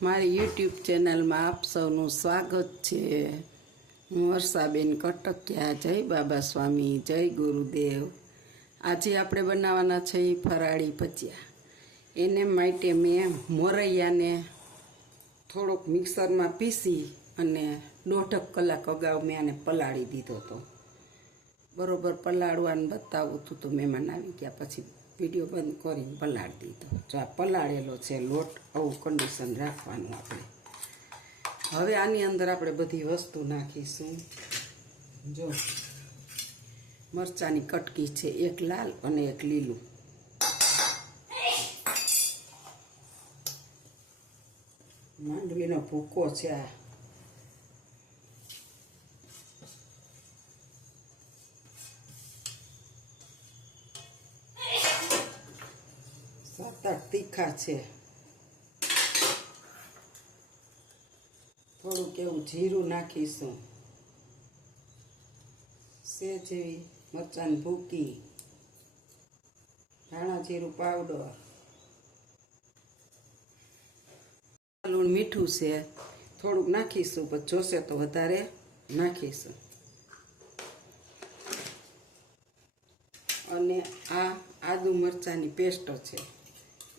મારી યુટ્યુબ ચેનલમાં આપ સૌનું સ્વાગત છે। હું વર્ષાબેન કટકિયા। જય બાબા સ્વામી, જય ગુરુદેવ। આજે આપણે બનાવવાના છે ફરાળી ભજીયા। એને માટે મેં મોરૈયાને થોડોક મિક્સરમાં પીસી અને 1.5 કલાક અગાઉ મેં આને પલાળી દીધો હતો। બરોબર પલાળવાનું બતાવું હતું તો મહેમાન આવી ગયા પછી વિડીયો બંધ કરીને પલાળી દીધો। જો આ પલાળેલો છે લોટ, આવું કન્ડિશન રાખવાનું આપણે। હવે આની અંદર આપણે બધી વસ્તુ નાખીશું। જો મરચાંની કટકી છે, એક લાલ અને એક લીલું। માંડવીનો ભૂકો છે આ। તીખા છે, થોડુંક એવું જીરું નાખીશું, સેજ જેવી મરચાંની ભૂકી, ધાણા જીરું પાવડર, લૂણ મીઠું છે, થોડુંક નાખીશું, પછી જોશે તો વધારે નાખીશું। અને આ આદુ મરચાંની પેસ્ટ છે,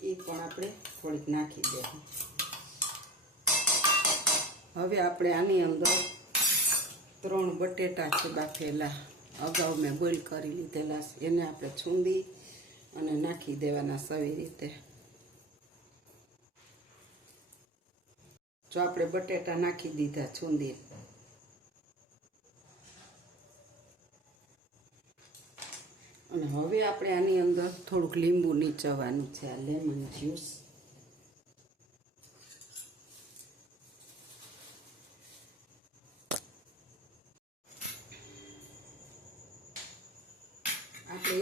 એ પણ આપણે થોડીક નાખી દઈશું। હવે આપણે આની અંદર 3 બટેટા છે બાફેલા, અગાઉ મેં બોઇલ કરી લીધેલા છે, એને આપણે છૂંદી અને નાખી દેવાના સવી રીતે। જો આપણે બટેટા નાખી દીધા છૂંદી, અને હવે આપણે આની અંદર થોડુંક લીંબુ નીચવવાનું છે, આ લેમન જ્યુસ। આપણે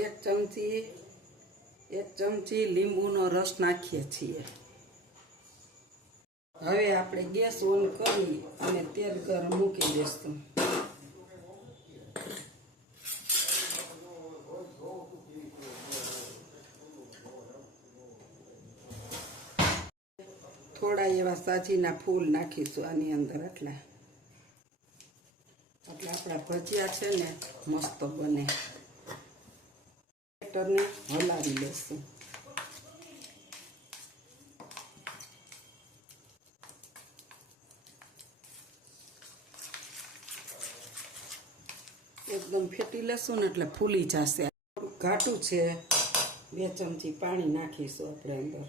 એક ચમચી લીંબુનો રસ નાખીએ છીએ। હવે આપણે ગેસ ઓન કરી અને તેલ ગરમ મૂકી દઈશું। થોડા એવા સાજીના ફૂલ નાખીશું આની અંદર, એટલે આપણા ભજીયા છે ને મસ્ત બને। બેટરને હલાવી લેશું। એકદમ ફેટી લેશું ને એટલે ફૂલી જશે। ઘાટું છે, 2 ચમચી પાણી નાખીશું આપણે અંદર।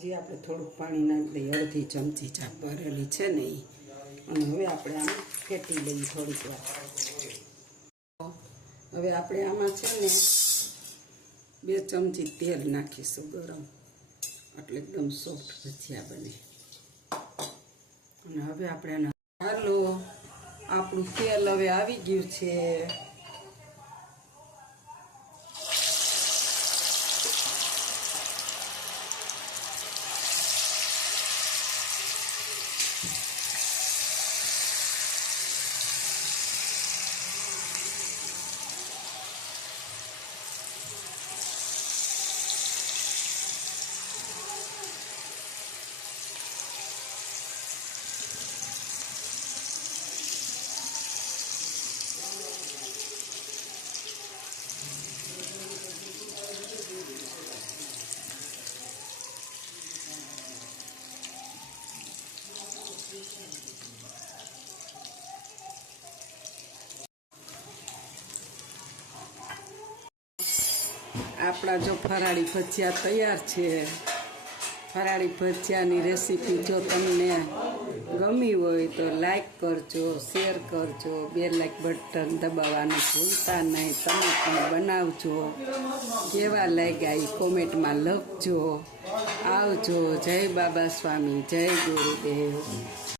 હજી આપણે થોડુંક પાણી નાખી દઈએ, 1/2 ચમચી ચાપ ભરેલી છે ને એ। અને હવે આપણે આને ફેટી લઈએ થોડીક વાર। હવે આપણે આમાં છે ને 2 ચમચી તેલ નાખીશું ગરમ, એટલે એકદમ સોફ્ટ ભજીયા બને। અને હવે આપણે આને હાલો, આપણું તેલ હવે આવી ગયું છે। આપણા જો ફરાળી ભજીયા તૈયાર છે। ફરાળી ભજીયાની રેસીપી જો તમને ગમી હોય તો લાઈક કરજો, શેર કરજો, બેલ બટન દબાવવાનું ભૂલતા નહીં। તમે પણ બનાવજો, કેવા લાગ્યા એ કોમેન્ટમાં લખજો। આવજો। જય બાબા સ્વામી, જય ગુરુદેવ।